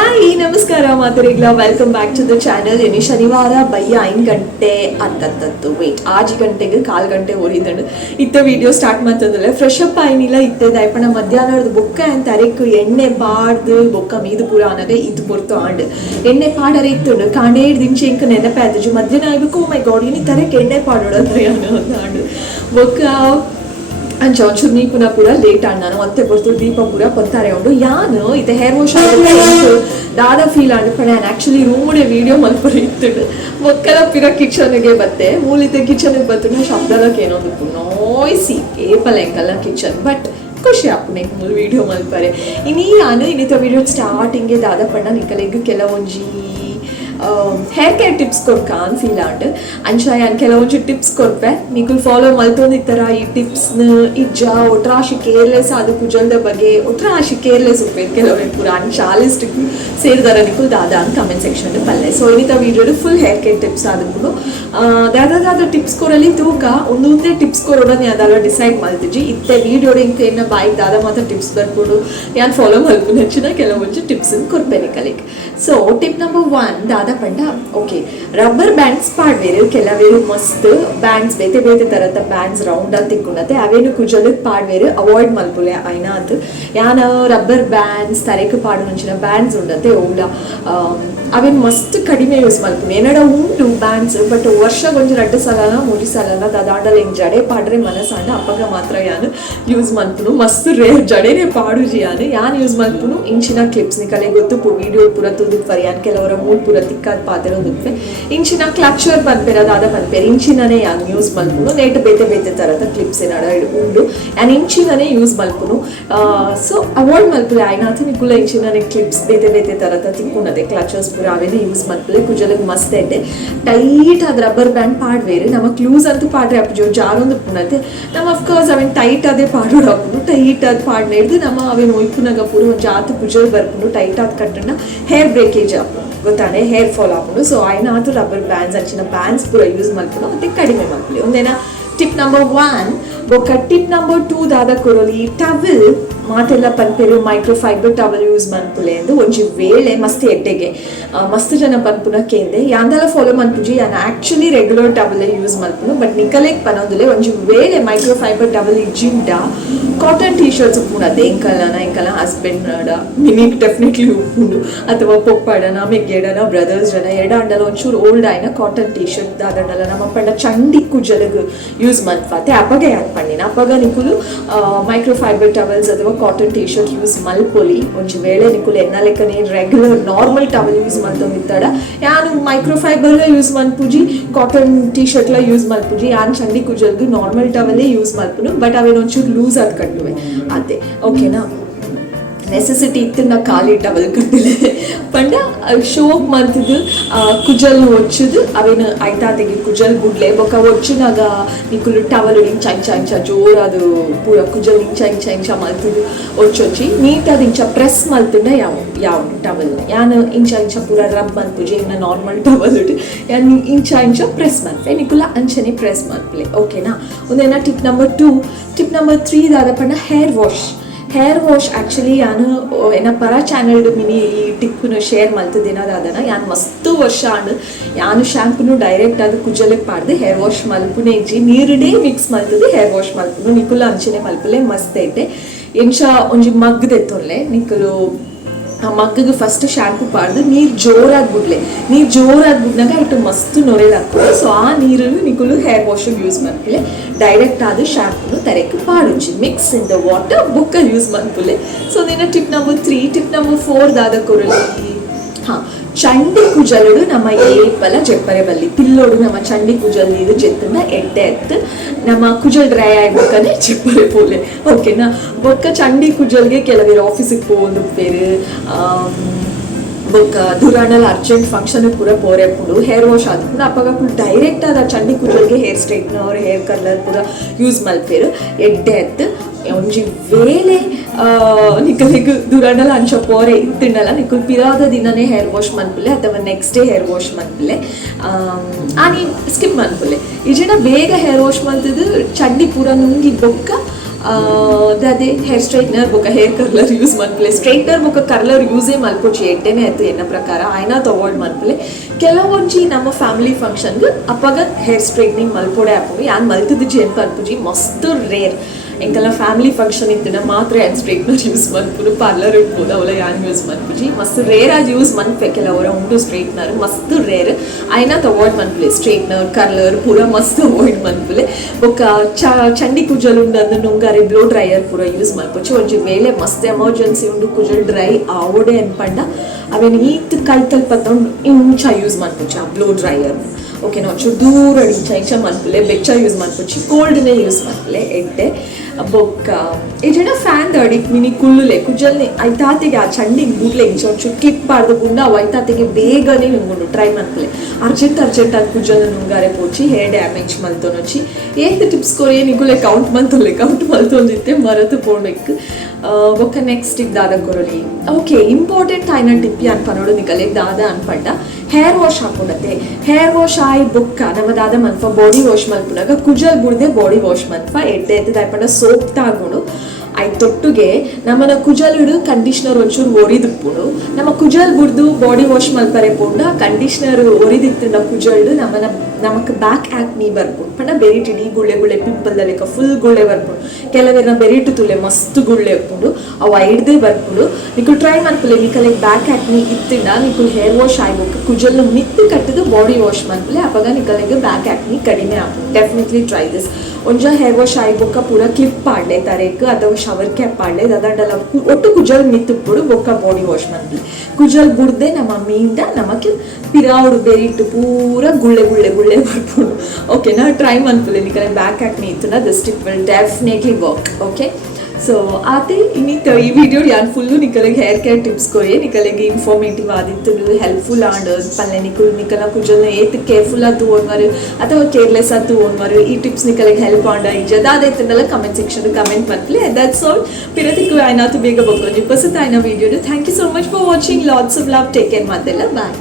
Hi ನಮಸ್ಕಾರ ಮಾತರಿಗ್ಲ welcome back to the channel. ಇನ್ನು ಶನಿವಾರ ಬಯ್ಯ 5 ಗಂಟೆ ಅತ್ತತ್ತು ವೇಟ್ 6 ಗಂಟೆಗೆ 1/4 ಗಂಟೆ ಓರಿದಂಡು ಇತ್ತ ವಿಡಿಯೋ ಸ್ಟಾರ್ಟ್ ಮಾಡ್ತದಲ್ಲ. ಫ್ರೆಶ್ ಅಪ್ ಆಯ್ನಿಲ್ಲ ಇತ್ತದ ಐಪಣ ಮಧ್ಯಾಹ್ನದ ಬೊಕ್ಕ ಅಂತ ಅರೆಕ್ಕು ಎಣ್ಣೆ ಪಾಡ್ದು ಬೊಕ್ಕ ಮೀದು ಪೂರ ಅನ್ನೋದೇ ಇದು ಪೊರ್ತು ಆಂಡ್ ಎಣ್ಣೆ ಪಾಡರೆ ಇತ್ತುಂಡು ಕಾಂಡೇ ದಿಂಚೆ ಇಂಕ ನೆನಪೆ ಆಯ್ತು ಮಧ್ಯಾಹ್ನ ಆಯ್ಬೇಕು. ಮೈ ಗಾಡ್ ಇನಿ ತರಕ್ಕೆ ಎಣ್ಣೆ ಪಾಡೋಡ ಆಂಡ್ ಬೊಕ್ಕ ಅಂಚ ಒಂಚೂರು ನೀ ಪೂರ ಲೇಟ್ ಆಂಡ್ ನಾನು ಮತ್ತೆ ಬರ್ತು ದೀಪ ಪೂರ ಪತ್ತಾರೆ ಉಂಡು ಯಾನು ಇದು ಹೇರ್ ವಾಶ್ ದಾದ ಫೀಲ್ ಆಂಡ್ ಪಣ ಆಕ್ಚುಲಿ ರೂಮುಡೆ ವಿಡಿಯೋ ಮಲ್ಪರಿ ಇತ್ತು ಒಕ್ಕಲ ಪಿರ ಕಿಚನ್ಗೆ ಬತ್ತೆ ಮೂಲಿತೆ ಕಿಚನ್ಗೆ ಬತ್ತು ಶಬ್ದಕ್ಕೆ ಏನೊಂದು ನೋಯ್ಸಿ ಏಪಲ್ ಎಂಕಲ್ಲ ಕಿಚನ್ ಬಟ್ ಖುಷಿ ಆಪುನೆ ಮೂಲ ವಿಡಿಯೋ ಮಲ್ಪರೆ ಇನಿ ಯಾನು ಇನ್ನಿತ ವಿಡಿಯೋ ಸ್ಟಾರ್ಟಿಂಗ್ಗೆ ದಾದ ಪಣ್ಣ ನಿಕ್ಕಲೆಗ್ ಕೆಲವೊಂಜಿ ಹೇರ್ ಕೇರ್ ಟಿಪ್ಸ್ ಕೊಡ್ಕ ಫೀಲ್ ಆಂಡ್ ಅಂಚ ಯಾನ್ ಕೆಲವೊಂದು ಟಿಪ್ಸ್ ಕೊಡ್ಪೆ ನಿಕುಲ್ ಫಾಲೋ ಮಲ್ತೊಂದಿತ್ತರ ಈ ಟಿಪ್ಸ್ನ ಇಜ್ಜ ಒಟ್ರಾಶಿ ಕೇರ್ಲೆಸ್ ಅದು ಕುಜಲ್ದ ಬಗ್ಗೆ ಒಟ್ರಾಶಿ ಕೇರ್ಲೆಸ್ ಉಪ್ಪೇನು ಕೆಲವೊಂದು ಪೂರ ಅಂಚ ಲಿಸ್ಟ್ ಸೇರಿದಾರ ನಿಕುಲ್ ದಾದ ಅಂತ ಕಮೆಂಟ್ ಸೆಕ್ಷನ್ ಪಲ್ಲೆ. ಸೊ ಇನ್ನಿತ ವಿಡಿಯೋಡು ಫುಲ್ ಹೇರ್ ಕೇರ್ ಟಿಪ್ಸ್ ಆದ್ರೂ ದಾದ ಟಿಪ್ಸ್ ಕೊರಲ್ಲಿ ತೂಕ ಒಂದೊಂದೇ ಟಿಪ್ಸ್ ಕೊರೋಡನ್ನ ಯಾವ್ದಾರ ಡಿಸೈಡ್ ಮಾಡ್ತಿದ್ವಿ ಇತ್ತೆ ವಿಡಿಯೋ ಇಂಕ ಏನ ಬಾಯಿಗೆ ದಾದ ಮಾತ್ರ ಟಿಪ್ಸ್ ಬರ್ಕೊಂಡು ಯಾನ್ ಫಾಲೋ ಮಲ್ಪು ಹೆಚ್ಚಿನ ಕೆಲವೊಂದು ಟಿಪ್ಸ್ ಕೊಡ್ಪೆ ನಿಕಲಿಗೆ. ಸೊ ಟಿಪ್ ನಂಬರ್ 1 ದಾದ ಪಂಡ ಓಕೆ ರಬ್ಬರ್ ಬ್ಯಾಂಡ್ಸ್ ಪಾಡ್ವೇರು ಕೆಲವೇರು ಮಸ್ತ್ ಬ್ಯಾಂಡ್ಸ್ ಬೇತೆ ಬೇತೆ ತರದ ಬ್ಯಾಂಡ್ಸ್ ರೌಂಡ್ ಅಂತ ತಿಕ್ಕೊಂಡತೆ ಅವೇನು ಕುಜಲು ಪಾಡ್ವೇರು ಅವಾಯ್ಡ್ ಮಲ್ಪುಲೆ ಐನ ಅದು ಯಾನ ರಬ್ಬರ್ ಬ್ಯಾಂಡ್ಸ್ ತರೆಕ್ ಪಾಡು ಮುಂಚಿನ ಬ್ಯಾಂಡ್ಸ್ ಉಂಡತೆ ಓಡ ಅವೇನು ಮಸ್ತ್ ಕಡಿಮೆ ಯೂಸ್ ಮಲ್ಪುನೆ ಏನಡ ಉಂಟು ಬ್ಯಾಂಡ್ಸ್ ಬಟ್ ವರ್ಷ ಕೊಂಚ 2 ಸಲನ 3 ಸಲನ ದಾದಾಂಡಲ ಹಿಂಗೆ ಜಡೆ ಪಾಡ್ರೆ ಮನಸ್ಸಾಂಡ ಅಪ್ಪಗ ಮಾತ್ರ ಯಾನು ಯೂಸ್ ಮಲ್ಪುನು ಮಸ್ತ್ ರೇರ್ ಜಡೆನೆ ಪಾಡುಜಿ ಯಾನ್ ಯೂಸ್ ಮಲ್ಪುನು ಇಂಚಿನ ಕ್ಲಿಪ್ಸ್ ನಿಕಲೆ ಗೊತ್ತು ವಿಡಿಯೋ ಪೂರ ತೂದುಪ್ಪರಿ ಯಾನ್ ಕೆಲವರ ಮೂಡ್ ಪೂರ ತಿಕ್ಕಾದ ಪಾತಿರೋದುಪ್ಪೆ ಇಂಚಿನ ಕ್ಲಚರ್ ಬಂದ್ಪೇರ ದಾದ ಬಂದ್ಪೇರು ಇಂಚಿನನೇ ಯಾನ್ ಯೂಸ್ ಮಲ್ಪುನು ನೇಟ್ ಬೇತೆ ಬೇತೆ ತರದ ಕ್ಲಿಪ್ಸ್ ಏನಾಡ ಉಂಡು ಯಾನ್ ಇಂಚಿನನೇ ಯೂಸ್ ಮಲ್ಪುನು. ಸೊ ಅವಾಯ್ಡ್ ಮಲ್ಪುಲೆ ಆಯ್ನಾಥ ನಿಕುಲ ಇಂಚಿನನೇ ಕ್ಲಿಪ್ಸ್ ಬೇತೆ ಬೇತೆ ತರದ ತಿಕ್ಕೊಂಡದೆ ಕ್ಲಚರ್ಸ್ ಪೂರ ಅವೇನೇ ಯೂಸ್ ಮಲ್ಪುಲೆ ಕುಜಲಗ್ ಮಸ್ತ್ ಎಡ್ಡೆ ಟೈಟ್ ಆದ ರಬ್ಬರ್ ಬ್ಯಾಂಡ್ ಪಾಡ್ವೇರು ನಮ್ಮ ಕ್ಲೂಸ್ ಅಂತೂ ಪಾಡ್ರೆ ಅಪ್ಪು ಜಾರೊಂದು ಪುನತೆ ನಮ್ಮ ಅಫ್ಕೋರ್ಸ್ ಅವೇನು ಟೈಟ್ ಅದೇ ಪಾಡೋಡು ಹಾಕೊಂಡು ಟೈಟ್ ಆದ ಪಾಡ್ನ ಹಿಡ್ದು ನಮ್ಮ ಅವೇನು ಒಯ್ಪುನಾಗ ಪೂರ ಒಂದು ಜಾತು ಕುಜಲ್ ಬರ್ಕೊಂಡು ಟೈಟ್ ಆದ ಕಟ್ಟಣ ಹೇರ್ ಬ್ರೇಕೇಜ್ ಹಾಕೊಂಡು ಗೊತ್ತಾನೆ ಹೇರ್ ಫಾಲ್ ಹಾಕೊಂಡು. ಸೊ ಆಯ್ನ ಆತು ರಬ್ಬರ್ ಬ್ಯಾಂಡ್ಸ್ ಅಂಚಿನ ಬ್ಯಾಂಡ್ಸ್ ಪೂರ ಯೂಸ್ ಮಲ್ಕೊಂಡು ಮತ್ತೆ ಕಡಿಮೆ ಮಲ್ಪುಲೆ ಒಂದೇನ ಟಿಪ್ ನಂಬರ್ 1. ಬೊಕ್ಕ ಟಿಪ್ ನಂಬರ್ 2 ದಾದ ಕೊರೋಲಿ ಟವೆಲ್ ಮಾತೆಲ್ಲ ಪನ್ಪೇರು ಮೈಕ್ರೋ ಫೈಬರ್ ಟವಲ್ ಯೂಸ್ ಮನ್ಪುಲೆ ಎಂದು ಒಂಜಿ ವೇಳೆ ಮಸ್ತ್ ಎಡ್ಡೆಗೆ ಮಸ್ತ್ ಜನ ಪನ್ಪುನಕ್ಕೆಂದೆ ಯಾಂದೆಲ್ಲ ಫಾಲೋ ಮನ್ಪುಜಿ ಯಾನ್ ಆಕ್ಚುಲಿ ರೆಗ್ಯುಲರ್ ಟವಲ್ ಯೂಸ್ ಮಲ್ಪುನು ಬಟ್ ನಿಕಲೆಗ್ ಪನೊಂದುಲೆ ಒಂಜಿ ವೇಳೆ ಮೈಕ್ರೋ ಫೈಬರ್ ಟವಲ್ ಇಜ್ಜಿಂಡ ಕಾಟನ್ ಟೀ ಶರ್ಟ್ಸ್ ಉಪ್ಪುನದೆ ಎಂಕಲ ಹಸ್ಬೆಂಡ್ ನಡ ನಿನಗೆ ಡೆಫಿನೆಟ್ಲಿ ಉಪ್ಪುಂಡು ಅಥವಾ ಪೊಪ್ಪಡನ ಮೆಗ್ಗೆಡನ ಬ್ರದರ್ಸ್ ಜನ ಎಡಂಡಲ ಒಂಚೂರು ಓಲ್ಡ್ ಆಯ್ನ ಕಾಟನ್ ಟೀ ಶರ್ಟ್ ದಾದಂಡಲ ನಮ್ಮ ಪಂಡ ಚಂಡಿ ಕುಜಲಗ್ ಯೂಸ್ ಮನ್ಪಾತೆ ಅಪಗ ಯಾನ್ ಪಣ್ಣಿನ ಅಪಗ ನಿಕುಲು ಮೈಕ್ರೋ ಫೈಬರ್ ಟವಲ್ಸ್ ಅಥವಾ ಕಾಟನ್ ಟೀ ಶರ್ಟ್ ಯೂಸ್ ಮಲ್ಪೊಲಿ ಒಂಜಿ ವೇಳೆ ನಿಕುಲು ಎನ್ನ ಲೆಕ್ಕನೆ ರೆಗ್ಯುಲರ್ ನಾರ್ಮಲ್ ಟವಲ್ ಯೂಸ್ ಮಲ್ತೊಂದಿತ್ತಾಡ ಯಾನು ಮೈಕ್ರೋ ಫೈಬರ್ ಯೂಸ್ ಮಲ್ಪುಜಿ ಕಾಟನ್ ಟೀ ಶರ್ಟ್ ಲ ಯೂಸ್ ಮಲ್ಪುಜಿ ಯಾನ್ ಚಂಡಿ ಕುಜಲ್ದು ನಾರ್ಮಲ್ ಟವಲ್ಲೇ ಯೂಸ್ ಮಲ್ಪುನು ಬಟ್ ಅವೇನು ಒಂಚೂರು ಲೂಸ್ ಆದ್ ಕಟ್ಟುವೆ ಅದೇ ಓಕೆನಾ. ನೆಸೆಸಿಟಿ ಇತ್ತು ನಾ ಖಾಲಿ ಟವಲ್ ಕಟ್ಟಿಲೆ ಪಂಡ ಶೋಕ್ ಮಂತದ್ದು ಕುಜಲ್ ಒಚ್ಚದು ಅವೇನು ಆಯ್ತಾ ತೆಗಿ ಕುಜಲ್ ಗುಡ್ಲೆ ಬೊಕ್ಕ ಒಚ್ಚಿನಾಗ ನಿಕುಲು ಟವಲ್ ಇಂಚ ಜೋರದು ಪೂರ ಕುಜಲ್ ಇಂಚ ಮಲ್ತದ್ದು ಒಚ್ಚೊಚ್ಚಿ ನೀಟಾದ ಇಂಚ ಪ್ರೆಸ್ ಮಲ್ತುಂಡ ಯಾವ ಟವಲ್ ಯಾನು ಇಂಚ ಪೂರ ರಬ್ ಮಲ್ಪುಜಿ ಇನ್ನ ನಾರ್ಮಲ್ ಟವಲ್ ಉಂಟು ಯಾನ್ ಇಂಚ ಪ್ರೆಸ್ ಮಲ್ಪೆ ನಿಕುಲ ಅಂಚನೆ ಪ್ರೆಸ್ ಮಲ್ಪಲೆ ಓಕೆನಾ. ಒಂದೇನ ಟಿಪ್ ನಂಬರ್ 2. ಟಿಪ್ ನಂಬರ್ 3 ದಾದ ಪಂಡ ಹೇರ್ ವಾಶ್ ಆ್ಯಕ್ಚುಲಿ ಯಾನು ಏನ ಪರ ಚಾನಲ್ಡು ಮಿನಿ ಈ ಟಿಪ್ಪನ್ನು ಶೇರ್ ಮಲ್ತದೇನದಾದನ ಯಾನು ಮಸ್ತು ವರ್ಷ ಆಂಡು ಯಾನು ಶ್ಯಾಂಪುನು ಡೈರೆಕ್ಟ್ ಆದ ಕುಜಲಿಗೆ ಪಾಡ್ದು ಹೇರ್ ವಾಶ್ ಮಲ್ಪುನೆ ಇಜ್ಜಿ ನೀರುಡೇ ಮಿಕ್ಸ್ ಮಲ್ತದೆ ಹೇರ್ ವಾಶ್ ಮಲ್ಪುನು ನಿಕುಲ ಅಂಚನೆ ಮಲ್ಪಲೆ ಮಸ್ತ್ ಐತೆ ಎಂಚ ಒಂಜಿ ಮಗ್ದೆತ್ತೊಲ್ಲೆ ನಿಕುಲು ಆ ಮಗ್ಗಿಗೆ ಫಸ್ಟ್ ಶಾಂಪು ಪಾಡ್ದು ನೀರು ಜೋರಾಗಿ ಬಿಡ್ನಾಗ ಇಟ್ಟು ಮಸ್ತ್ ನೊರೆದಾಗ್ತದೆ. ಸೊ ಆ ನೀರನ್ನು ನಿಕುಲು ಹೇರ್ ವಾಶಿಗೆ ಯೂಸ್ ಮಲ್ಪುಲೆ ಡೈರೆಕ್ಟ್ ಆದ ಶಾಂಪುನು ತರೆಕ್ ಪಾಡುಂಚಿ ಮಿಕ್ಸ್ ಇನ್ ದ ವಾಟರ್ ಬುಕ್ಕ ಯೂಸ್ ಮಲ್ಪುಲೆ. ಸೊ ದಿನ ಟಿಪ್ ನಂಬರ್ 3. ಟಿಪ್ ನಂಬರ್ 4 ದಾದ ಕೊರಲಿ ಚಂಡಿ ಕುಜಲುಡು ನಮ್ಮ ಏಪಲ ಜೆಪ್ಪರೆ ಬಲ್ಲಿ ಪಿಲ್ಲೋಡು ನಮ್ಮ ಚಂಡಿ ಕುಜಲ್ ಇದು ಜೆತ್ತನ್ನ ಎಡ್ಡೆ ಎತ್ತು ನಮ್ಮ ಕುಜಲ್ ಡ್ರೈ ಆಗ್ಬೇಕಂದ್ರೆ ಜೆಪ್ಪರೆ ಪೋಲೆ ಓಕೆನಾ. ಬೊಕ್ಕ ಚಂಡಿ ಕುಜಲ್ಗೆ ಕೆಲವೇರು ಆಫೀಸಿಗೆ ಪೋದು ಬೇರೆ ಬೊಕ್ಕ ದುರಾಣಲ್ ಅರ್ಜೆಂಟ್ ಫಂಕ್ಷನ್ ಪೂರ ಪೋರೆ ಪುಡು ಹೇರ್ ವಾಶ್ ಆದ್ಪುಡು ಅಪ್ಪಾಗ ಫುಲ್ ಡೈರೆಕ್ಟ್ ಆದ ಚಂಡಿ ಕುಜಲ್ಗೆ ಹೇರ್ ಸ್ಟ್ರೈಟ್ನರ್ ಹೇರ್ ಕಲರ್ ಪೂರ ಯೂಸ್ ಮಲ್ಪೇರು ಎಡ್ಡೆ ಎತ್ತು ಒಂಜಿ ವೇಳೆ ನಿಕಲಿಗೆ ದುರಾಣಲ ಅಂಚ ಪೋರೆ ಇತ್ತಿಂಡಲ್ಲ ನಿಕುಲ್ ಪಿರಾದ ದಿನನೇ ಹೇರ್ ವಾಶ್ ಮನ್ಪುಲೆ ಅಥವಾ ನೆಕ್ಸ್ಟ್ ಡೇ ಹೇರ್ ವಾಶ್ ಮನ್ಪುಲೆ ಆನಿ ಸ್ಕಿಪ್ ಮನ್ಪುಲೆ ಇಜೆನ ಬೇಗ ಹೇರ್ ವಾಶ್ ಮಲ್ತದು ಚಂಡಿ ಪೂರ ನುಂಗಿ ಬೊಕ್ಕ ಅದೇ ಹೇರ್ ಸ್ಟ್ರೈಟ್ನರ್ ಬೊಕ್ಕ ಹೇರ್ ಕರ್ಲರ್ ಯೂಸ್ ಮನ್ಪಲೆ ಸ್ಟ್ರೈಟ್ನರ್ ಬೊಕ್ಕ ಕರ್ಲರ್ ಯೂಸೇ ಮಲ್ಪೊಚ್ಚಿ ಎಡ್ಡೆನೇ ಆಯ್ತು ಎನ್ನ ಪ್ರಕಾರ ಆಯ್ನ ತವಾಯ್ಡ್ ಮನ್ಪಲೆ ಕೆಲವೊಂಜಿ ನಮ್ಮ ಫ್ಯಾಮಿಲಿ ಫಂಕ್ಷನ್ಗೆ ಅಪ್ಪಗ ಹೇರ್ ಸ್ಟ್ರೈಟ್ನಿಂಗ್ ಮಲ್ಪೊಡೆ ಆಪುಂಡು ಯಾನ್ ಮಲ್ತದಿಜ್ಜಿ ಏನು ಪಲ್ಪುಜಿ ಮಸ್ತ್ ರೇರ್ ಎಂಕಲ್ಲ ಫ್ಯಾಮಿಲಿ ಫಂಕ್ಷನ್ ಇತ್ತಿನ ಮಾತ್ರ ಯಾನ್ ಸ್ಟ್ರೈಟ್ನರ್ ಯೂಸ್ ಮನ್ಪುಡು ಪಾರ್ಲರ್ ಇಟ್ಬೋದು ಅವಳ ಯಾನ್ ಯೂಸ್ ಮನ್ಪುಜಿ ಮಸ್ತ್ ರೇರ್ ಆಗಿ ಯೂಸ್ ಮನ್ಪೆ ಕೆಲವರ ಉಂಡು ಸ್ಟ್ರೈಟ್ನರ್ ಮಸ್ತ್ ರೇರ್ ಆಯ್ನ ಅವಾಯ್ಡ್ ಮನ್ಪುಲೆ ಸ್ಟ್ರೈಟ್ನರ್ ಕರ್ಲರ್ ಪೂರ ಮಸ್ತ್ ಅವಾಯ್ಡ್ ಮನ್ಪುಲೆ ಬೊಕ್ಕ ಚಂಡಿ ಕುಜಲ್ ಉಂಡು ಅದು ನುಂಗಾರೆ ಬ್ಲೋ ಡ್ರೈಯರ್ ಪೂರ ಯೂಸ್ ಮಲ್ಪೊಚ್ಚಿ ಒಂಜಿ ವೇಳೆ ಮಸ್ತ್ ಎಮರ್ಜೆನ್ಸಿ ಉಂಡು ಕುಜಲ್ ಡ್ರೈ ಆವಡೆ ಅನ್ಪಂಡ ಅವೇನು ಈತ್ ಕಲ್ತಲ್ ಪತ್ತೊಂಡು ಇಂಚ ಯೂಸ್ ಮನ್ಪೊಚ್ಚಿ ಆ ಬ್ಲೋ ಡ್ರೈಯರ್ ಓಕೆ ನಾವು ದೂರ ಇಂಚ ಮನ್ಪುಲೆ ಬೆಚ್ಚ ಯೂಸ್ ಮನ್ಪೊಚ್ಚಿ ಕೋಲ್ಡ್ನೇ ಯೂಸ್ ಮನ್ಪುಲೆ ಎಡ್ಡೆ ಬೊಕ್ಕ ಏಜೆಂಡ ಫ್ಯಾನ್ ಅಡಿಕ್ ಮಿನಿ ಕುಳ್ಳುಲೆ ಕುಜಲ್ನಿ ಐತಾತೆಗೆ ಆ ಚಂಡಿಗೆ ಬೂಟ್ಲೆ ಇಂಚ ಒಂಚೂರು ಕ್ಲಿಪ್ ಪಾಡ್ದು ಗುಂಡ ಅವು ಐತಾತೆಗೆ ಬೇಗನೆ ನುಂಗುಂಡು ಟ್ರೈ ಮನ್ಪುಲೆ ಅರ್ಜೆಂಟ್ ಆಗಿ ಕುಜಲ್ ನುಂಗಾರೆ ಪೋಚಿ ಹೇರ್ ಡ್ಯಾಮೇಜ್ ಮಲ್ತೊನೊಚ್ಚಿ ಏತ್ ಟಿಪ್ಸ್ ಕೊರಿ ನಿಗುಲೆ ಕೌಂಟ್ ಮಲ್ತೊಂದಿತ್ತೆ ಮರತು ಪೋಡ್ಬೇಕು ಬೊಕ್ಕ ನೆಕ್ಸ್ಟ್ ಈಗ ದಾದ ಕೊರಲಿ ಓಕೆ ಇಂಪಾರ್ಟೆಂಟ್ ಆಯ್ನ ಟಿಪ್ಪಿ ಅನ್ಪನೋಡು ನಿಕಲೆ ದಾದ ಅನ್ಪಂಡ ಹೇರ್ ವಾಶ್ ಹಾಕೊಂಡತ್ತೆ ಹೇರ್ ವಾಶ್ ಆಯ್ ಬೊಕ್ಕ ನಮ್ಮ ದಾದ ಮನ್ಪ ಬಾಡಿ ವಾಶ್ ಮಲ್ಪುನಾಗ ಕುಜಲ್ ಬುಡ್ದೆ ಬಾಡಿ ವಾಶ್ ಮನ್ಪ ಎಡ್ಡೆ ಎತ್ತದ ಅನ್ಪಂಡ ಸೋಪ್ ತಾಗೋಡು ಆಯ್ತು ತೊಟ್ಟುಗೆ ನಮ್ಮನ ಕುಜಲ್ ಹಿಡು ಕಂಡೀಷ್ನರ್ ಒಂಚೂರು ಒರಿದಿಪ್ಪುಡು ನಮ್ಮ ಕುಜಲ್ ಬುಡ್ದು ಬಾಡಿ ವಾಶ್ ಮಲ್ಪರೆ ಪೋಂಡ ಕಂಡೀಷ್ನರ್ ಒರಿದಿತ್ತುಂಡ ಕುಜಲ್ಡು ನಮಕ್ ಬ್ಯಾಕ್ ಆಕ್ನಿ ಬರ್ಪುಂಡು ಪಂಡ ಬೆರಿಟ್ ಇಡೀ ಗುಳ್ಳೆ ಪಿಂಪಲ್ದಲ್ಲಿಕ ಫುಲ್ ಗುಳ್ಳೆ ಬರ್ಪುಂಡು ಕೆಲವೆಲ್ಲ ಬೆರಿಟ್ ತುಲೆ ಮಸ್ತ್ ಗುಳ್ಳೆ ಉಪ್ಪುಂಡು ಅವು ಐಡ್ದೇ ಬರ್ಪುಡು ನಿಕುಲ್ ಟ್ರೈ ಮನ್ಪುಲೆ ನಿಕಲೆ ಬ್ಯಾಕ್ ಆಕ್ನಿ ಇತ್ತಿಂಡ ನಿಕುಲ್ ಹೇರ್ ವಾಶ್ ಆಯ್ಬೇಕು ಕುಜಲ್ನ ಮಿತ್ತು ಕಟ್ಟಿದು ಬಾಡಿ ವಾಶ್ ಮನ್ಪುಲೆ ಅವಾಗ ನಿಕಲೆಗೆ ಬ್ಯಾಕ್ ಆಕ್ನಿ ಕಡಿಮೆ ಆಪುಂಡು ಡೆಫಿನೆಟ್ಲಿ ಟ್ರೈ ದಿಸ್ ಒಂಜ ಹೇರ್ ವಾಶ್ ಆಯ್ಬೊಕ್ಕ ಪೂರ ಕ್ಲಿಪ್ ಪಾಡ್ಲೆ ತರೇಕ್ ಅಥವಾ ಶವರ್ ಕ್ಯಾಪ್ ಪಾಡ್ಲೆ ಅದಂಡಲ ಒಟ್ಟು ಕುಜಲ್ ಮಿತ್ತುಪ್ಪುಡು ಬೊಕ್ಕ ಬಾಡಿ ವಾಶ್ ಮನ್ಪುಲೆ ಕುಜಲ್ ಬುಡ್ದೆ ನಮ್ಮ ಮೀಂಡ ನಮಕ್ ಪಿರಾವುಡು ಬೆರಿಟ್ಟು ಪೂರ ಗುಳ್ಳೆ ಬರ್ಪುಂಡು ಓಕೆನಾ ಟ್ರೈ ಮನ್ಪುಲೆ ನಿಕಲೆ ಬ್ಯಾಕ್ ಆಕ್ನಿ ಇತ್ತುನ this tip will definitely work okay so ಆತೆ ಇನ್ನಿತ್ತು ಈ ವಿಡಿಯೋ ಯಾರು ಫುಲ್ಲು ನಿಕಲೆಗೆ ಹೇರ್ ಕೇರ್ ಟಿಪ್ಸ್ ಕೊಯ್ಯೆ ನಿಕಲೆಗೆ ಇನ್ಫಾರ್ಮೇಟಿವ್ ಆದಿತ್ತು ಹೆಲ್ಪ್ಫುಲ್ ಆಂಡ್ ಪಲ್ಲೆ ನಿಕಲ ಕುಜಲ್ನ ಏತ್ ಕೇರ್ಫುಲ್ ಆತು ಓನ್ಮಾರು ಅಥವಾ ಕೇರ್ಲೆಸ್ ಆತು ಓನ್ಮಾರು ಈ ಟಿಪ್ಸ್ ನಿಕಲೆಗೆ ಹೆಲ್ಪ್ ಆಂಡ ಇಜದಾದೈತಂದಲ್ಲ ಕಮೆಂಟ್ ಸೆಕ್ಷನ್ ಕಮೆಂಟ್ ಮನ್ಪಲೆ ದಟ್ಸ್ ಆಲ್ ಪಿರತಿಕ್ಕು ಆಯ್ನಾತು ಬೇಗ ಬಗ್ಗೊಂಡು ಪಸತ್ ಆಯ್ನ video thank you so much for watching lots of love take care ಮಾತೆಲ್ಲ ಬಾಯ್